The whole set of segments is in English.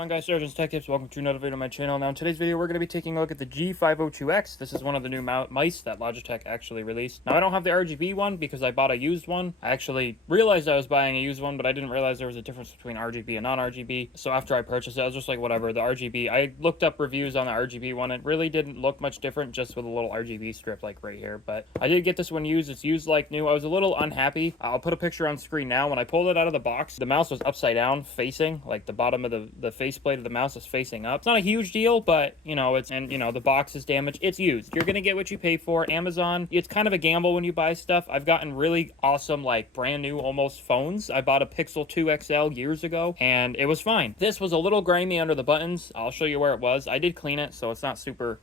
going on, guys? SargeantsTechTips. Welcome to another video on my channel. Now in today's video we're going to be taking a look at the G502X. This is one of the new mice that Logitech actually released. Now I don't have the RGB one because I bought a used one. I actually realized I was buying a used one, but I didn't realize there was a difference between RGB and non-RGB. So after I purchased it, I was just like, whatever, the RGB. I looked up reviews on the RGB one. It really didn't look much different, just with a little RGB strip like right here. But I did get this one used. It's used like new. I was a little unhappy. I'll put a picture on screen now. When I pulled it out of the box, the mouse was upside down, facing, like the bottom of the faceplate of the mouse is facing up. It's not a huge deal, but you know, the box is damaged. It's used. You're gonna get what you pay for. Amazon, it's kind of a gamble when you buy stuff. I've gotten really awesome, like brand new almost phones. I bought a Pixel 2 XL years ago and it was fine. This was a little grimy under the buttons. I'll show you where it was. I did clean it, so it's not super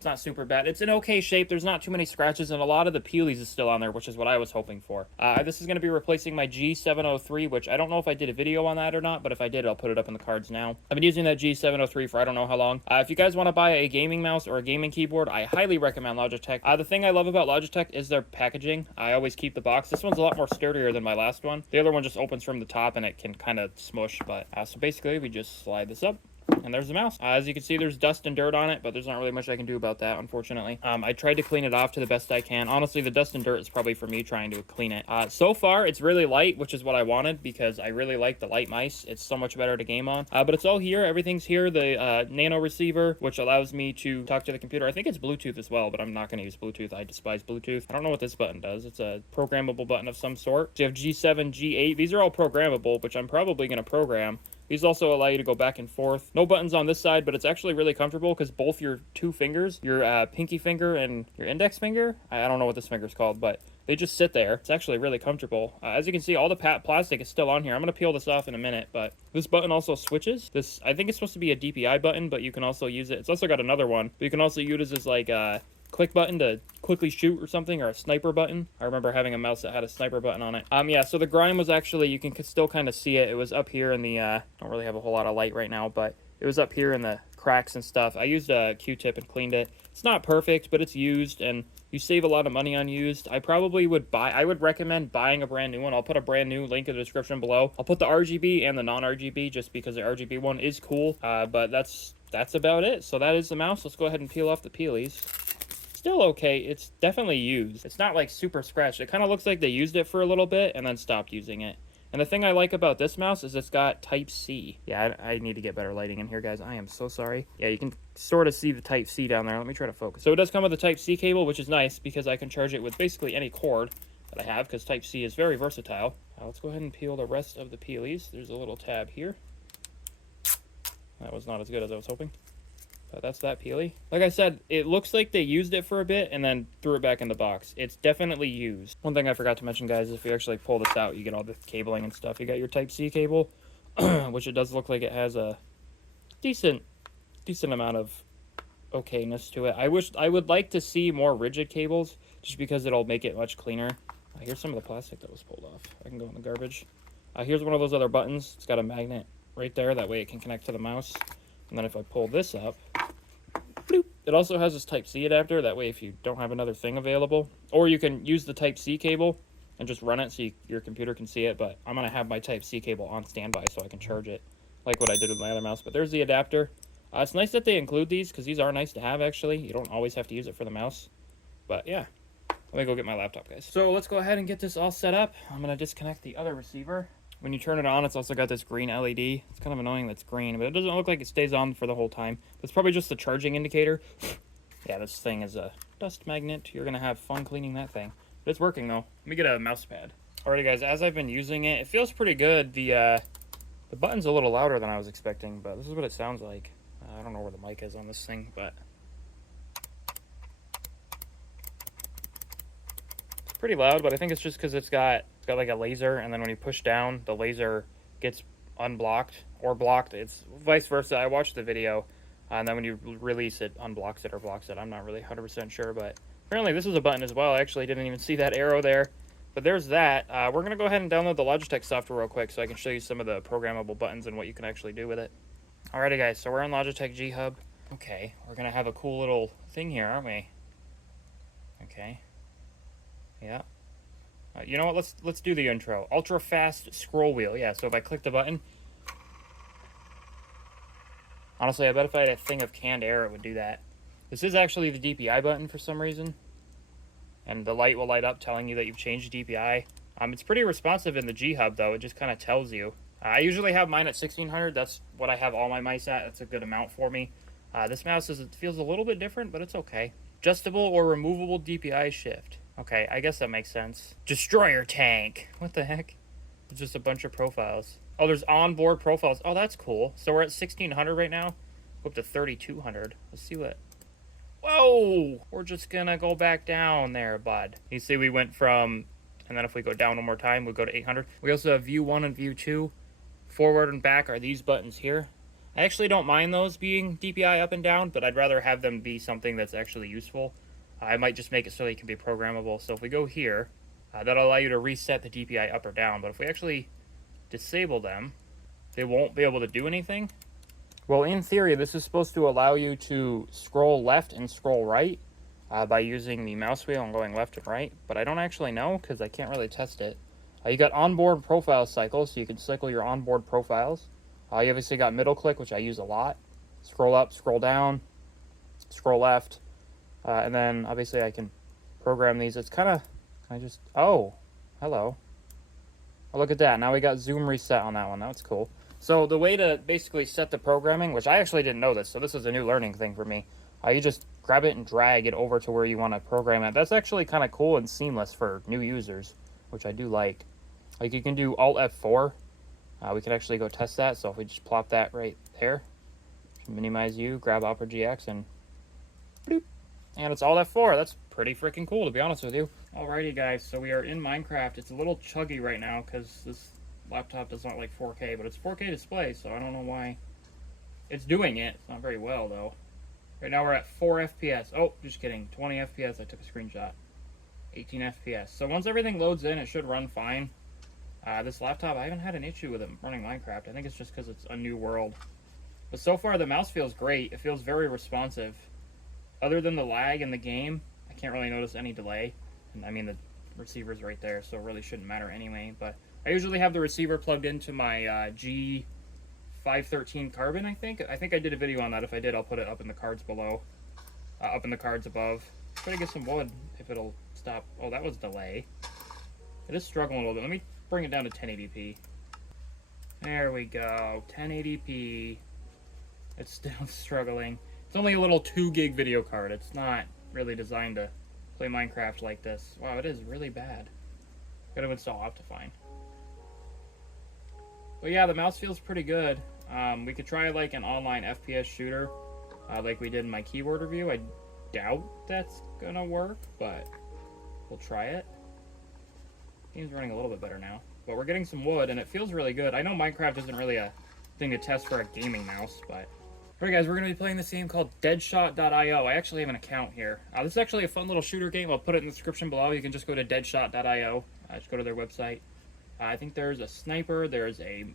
bad. It's in okay shape. There's not too many scratches, and a lot of the peelies is still on there, which is what I was hoping for. This is going to be replacing my G703, which I don't know if I did a video on that or not, but if I did, I'll put it up in the cards now. I've been using that G703 for I don't know how long. If you guys want to buy a gaming mouse or a gaming keyboard, I highly recommend Logitech. The thing I love about Logitech is their packaging. I always keep the box. This one's a lot more sturdier than my last one. The other one just opens from the top and it can kind of smush, but so basically we just slide this up. And there's the mouse. As you can see, there's dust and dirt on it, but there's not really much I can do about that, unfortunately. I tried to clean it off to the best I can. Honestly, the dust and dirt is probably for me trying to clean it. So far, it's really light, which is what I wanted, because I really like the light mice. It's so much better to game on. But it's all here. Everything's here. The nano receiver, which allows me to talk to the computer. I think it's Bluetooth as well, but I'm not going to use Bluetooth. I despise Bluetooth. I don't know what this button does. It's a programmable button of some sort. So you have G7, G8. These are all programmable, which I'm probably going to program. These also allow you to go back and forth. No buttons on this side, but it's actually really comfortable because both your two fingers, your pinky finger and your index finger, I don't know what this finger's called, but they just sit there. It's actually really comfortable. As you can see, all the plastic is still on here. I'm going to peel this off in a minute, but this button also switches. This, I think it's supposed to be a DPI button, but you can also use it. It's also got another one, but you can also use this as like click button to quickly shoot or something, or a sniper button. I remember having a mouse that had a sniper button on it. Yeah, so the grime was actually, you can still kind of see it. It was up here in the, don't really have a whole lot of light right now, but it was up here in the cracks and stuff. I used a Q-tip and cleaned it. It's not perfect, but it's used, and you save a lot of money on used. I would recommend buying a brand new one. I'll put a brand new link in the description below. I'll put the RGB and the non-RGB just because the RGB one is cool, but that's about it. So that is the mouse. Let's go ahead and peel off the peelies. Still okay. It's definitely used. It's not like super scratched. It kind of looks like they used it for a little bit and then stopped using it. And the thing I like about this mouse is it's got Type-C. Yeah, I need to get better lighting in here, guys. I am so sorry. Yeah, you can sort of see the Type-C down there. Let me try to focus. So it does come with a Type-C cable, which is nice because I can charge it with basically any cord that I have because Type-C is very versatile. Let's go ahead and peel the rest of the peelies. There's a little tab here. That was not as good as I was hoping. But that's that peely. Like I said, it looks like they used it for a bit and then threw it back in the box. It's definitely used. One thing I forgot to mention, guys, if you actually pull this out, you get all the cabling and stuff. You got your Type-C cable, which it does look like it has a decent amount of okayness to it. I would like to see more rigid cables, just because it'll make it much cleaner. Here's some of the plastic that was pulled off. I can go in the garbage. Here's one of those other buttons. It's got a magnet right there. That way it can connect to the mouse. And then if I pull this up, bloop, it also has this Type-C adapter. That way if you don't have another thing available, or you can use the Type-C cable and just run it so your computer can see it. But I'm going to have my Type-C cable on standby so I can charge it like what I did with my other mouse. But there's the adapter. It's nice that they include these because these are nice to have, actually. You don't always have to use it for the mouse. But yeah, let me go get my laptop, guys. So let's go ahead and get this all set up. I'm going to disconnect the other receiver. When you turn it on, it's also got this green LED. It's kind of annoying that it's green, but it doesn't look like it stays on for the whole time. It's probably just the charging indicator. Yeah, this thing is a dust magnet. You're going to have fun cleaning that thing. But it's working, though. Let me get a mouse pad. Alrighty, guys, as I've been using it, it feels pretty good. The button's a little louder than I was expecting, but this is what it sounds like. I don't know where the mic is on this thing, but it's pretty loud, but I think it's just because it's got like a laser, and then when you push down, the laser gets unblocked or blocked. It's vice versa. I watched the video, and then when you release it, unblocks it or blocks it. I'm not really 100% sure, but apparently this is a button as well. I actually didn't even see that arrow there, but there's that. We're going to go ahead and download the Logitech software real quick so I can show you some of the programmable buttons and what you can actually do with it. Alrighty, guys, so we're on Logitech G Hub. Okay, we're going to have a cool little thing here, aren't we? Okay. Yeah. You know what? Let's do the intro. Ultra fast scroll wheel. Yeah. So if I click the button, Honestly, I bet if I had a thing of canned air, it would do that. This is actually the DPI button for some reason. And the light will light up telling you that you've changed DPI. It's pretty responsive in the G Hub, though. It just kind of tells you. I usually have mine at 1600. That's what I have all my mice at. That's a good amount for me. This mouse it feels a little bit different, but it's okay. Adjustable or removable DPI shift. Okay, I guess that makes sense. Destroyer tank. What the heck? It's just a bunch of profiles. Oh, there's onboard profiles. Oh, that's cool. So we're at 1600 right now. Go up to 3200. Let's see what... Whoa! We're just gonna go back down there, bud. You see we went from... And then if we go down one more time, we'll go to 800. We also have view 1 and view 2. Forward and back are these buttons here. I actually don't mind those being DPI up and down, but I'd rather have them be something that's actually useful. I might just make it so they can be programmable. So if we go here, that'll allow you to reset the DPI up or down. But if we actually disable them, they won't be able to do anything. Well, in theory, this is supposed to allow you to scroll left and scroll right by using the mouse wheel and going left and right. But I don't actually know because I can't really test it. You got onboard profile cycle, so you can cycle your onboard profiles. You obviously got middle click, which I use a lot. Scroll up, scroll down, scroll left. And then obviously I can program these. It's kind of, oh, hello. Oh, look at that. Now we got zoom reset on that one. That's cool. So the way to basically set the programming, which I actually didn't know this, so this is a new learning thing for me. You just grab it and drag it over to where you want to program it. That's actually kind of cool and seamless for new users, which I do like. Like you can do Alt F4. We can actually go test that. So if we just plop that right there, minimize U, grab Opera GX, and bloop. And it's Alt F4. That's pretty freaking cool, to be honest with you. Alrighty, guys. So we are in Minecraft. It's a little chuggy right now because this laptop does not like 4K, but it's 4K display, so I don't know why it's doing it. It's not very well, though. Right now we're at 4 FPS. Oh, just kidding. 20 FPS. I took a screenshot. 18 FPS. So once everything loads in, it should run fine. This laptop, I haven't had an issue with it running Minecraft. I think it's just because it's a new world. But so far, the mouse feels great. It feels very responsive. Other than the lag in the game, I can't really notice any delay. And I mean, the receiver's right there, so it really shouldn't matter anyway. But I usually have the receiver plugged into my G513 Carbon, I think. I think I did a video on that. If I did, I'll put it up in the cards below. Up in the cards above. Try to get some wood if it'll stop. Oh, that was delay. It is struggling a little bit. Let me bring it down to 1080p. There we go. 1080p. It's still struggling. It's only a little 2 gig video card. It's not really designed to play Minecraft like this. Wow, it is really bad. Gotta install Optifine. But yeah, the mouse feels pretty good. We could try like an online FPS shooter like we did in my keyboard review. I doubt that's gonna work, but we'll try it. Game's running a little bit better now. But we're getting some wood, and it feels really good. I know Minecraft isn't really a thing to test for a gaming mouse, but... Alright guys, we're going to be playing this game called Deadshot.io. I actually have an account here. This is actually a fun little shooter game. I'll put it in the description below. You can just go to Deadshot.io. Just go to their website. I think there's a sniper. There's a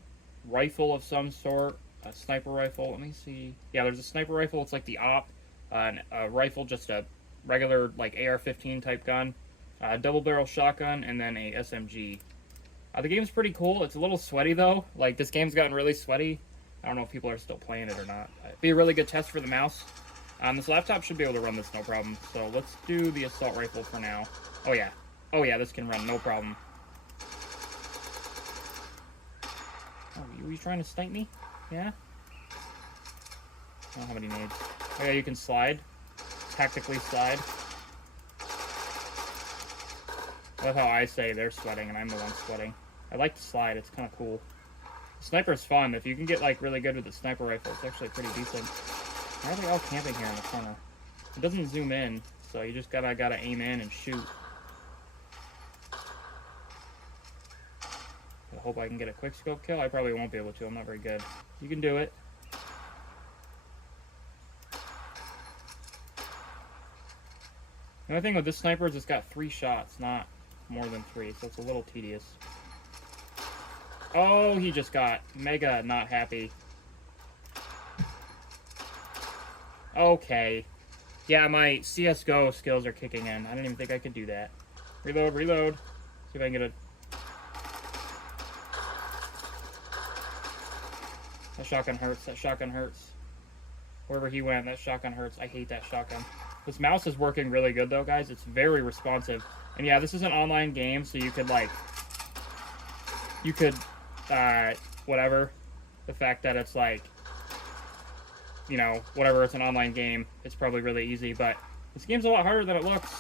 rifle of some sort. A sniper rifle. Let me see. Yeah, there's a sniper rifle. It's like the op. And a rifle, just a regular like AR-15 type gun. Double barrel shotgun, and then a SMG. The game's pretty cool. It's a little sweaty though. Like this game's gotten really sweaty. I don't know if people are still playing it or not. It'd be a really good test for the mouse. This laptop should be able to run this no problem. So let's do the assault rifle for now. Oh yeah. Oh yeah, this can run no problem. Oh, you trying to snipe me? Yeah? I don't have any nades. Oh yeah, you can slide. Tactically slide. I love how I say they're sweating and I'm the one sweating. I like to slide, it's kind of cool. The sniper's fun. If you can get like really good with the sniper rifle, it's actually pretty decent. Why are they all camping here in the corner? It doesn't zoom in, so you just gotta aim in and shoot. I hope I can get a quick scope kill. I probably won't be able to, I'm not very good. You can do it. The only thing with this sniper is it's got 3 shots, not more than 3, so it's a little tedious. Oh, he just got mega not happy. Okay. Yeah, my CSGO skills are kicking in. I didn't even think I could do that. Reload, reload. See if I can get a... That shotgun hurts, that shotgun hurts. Wherever he went, that shotgun hurts. I hate that shotgun. This mouse is working really good, though, guys. It's very responsive. And yeah, this is an online game, so you could, like... You could, whatever. The fact that it's, like... You know, whatever, it's an online game. It's probably really easy, but... This game's a lot harder than it looks.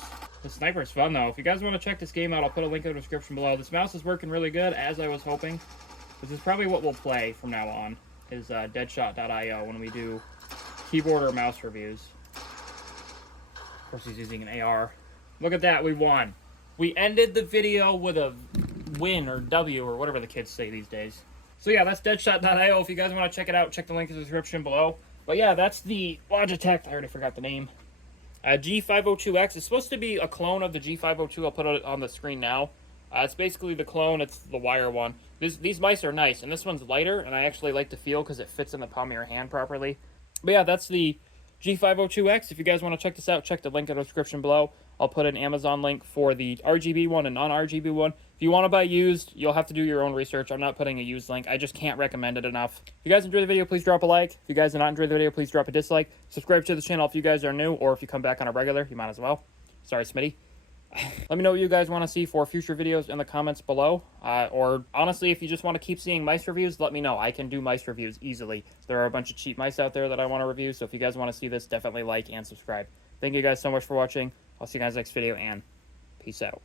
The sniper's fun, though. If you guys want to check this game out, I'll put a link in the description below. This mouse is working really good, as I was hoping. This is probably what we'll play from now on, is Deadshot.io when we do keyboard or mouse reviews. Of course, he's using an AR. Look at that, we won. We ended the video with a win, or W, or whatever the kids say these days. So yeah, that's Deadshot.io. If you guys want to check it out, check the link in the description below. But yeah, that's the Logitech, I already forgot the name. G502X. It's supposed to be a clone of the G502. I'll put it on the screen now. It's basically the clone. It's the wire one. These mice are nice, and this one's lighter, and I actually like to feel because it fits in the palm of your hand properly. But yeah, that's the G502X. If you guys want to check this out, check the link in the description below. I'll put an Amazon link for the RGB one and non-RGB one. If you want to buy used, you'll have to do your own research. I'm not putting a used link. I just can't recommend it enough. If you guys enjoyed the video, please drop a like. If you guys did not enjoy the video, please drop a dislike. Subscribe to the channel if you guys are new, or if you come back on a regular, you might as well. Sorry, Smitty. Let me know what you guys want to see for future videos in the comments below. Or honestly, if you just want to keep seeing mice reviews, let me know. I can do mice reviews easily. There are a bunch of cheap mice out there that I want to review, so if you guys want to see this, definitely like and subscribe. Thank you guys so much for watching. I'll see you guys next video, and peace out.